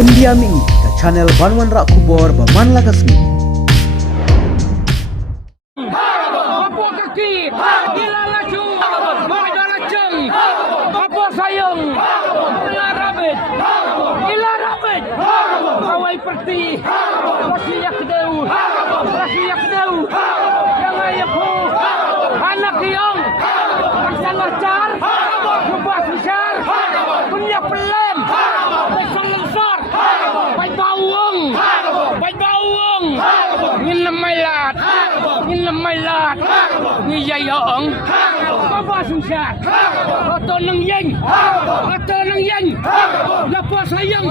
pendiam ini ke channel Banwan Rak Kubor Baman Lakasmi. Apa kaki, gila laju, ada lajeng, apa sayang, gila rabit, kawai perti, rasiak kedau, yang ayahku, anak yang, pasal lancar, kubah besar, punya pelem, pasal lensar, baik bawang, nginem mailat, ngiyay hoong, kubah susah, atau nang yang, lapor sayang,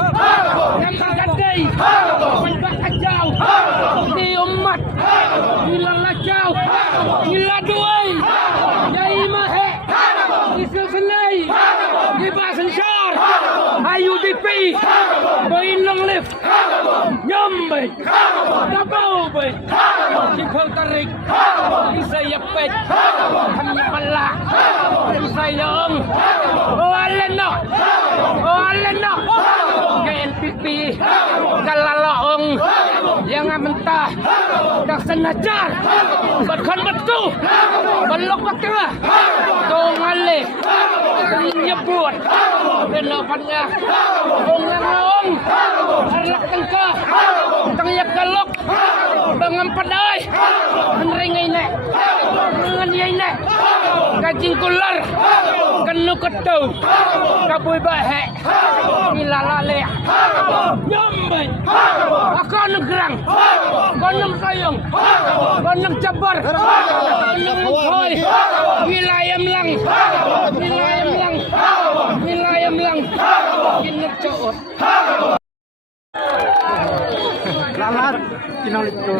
yang tergadai, baik kacau, di umat, gila lacau, gila duai, yai mahe, isu senai, gibah sensar, ayu dipi, bain lang lift, nyambai, dabau bai, sipau tarik, isay yapet, kami palak, isay leong, alen no, KNPP, kalalaong, yang mentah, dah senajar, berkan betul, belok ke tengah, dongalih, nyebut, delapannya, dongang, harlak Tyngka, tengyak galok, bangan padai, meneringai nek, menganiai nek, kajing kular, kenu ketau, kabui bahek, nilalale, nyambai, akan gerang, koneng sayang, koneng cabar, koneng koi, wilayam lang, kinek coot. Selamat kinolit ko.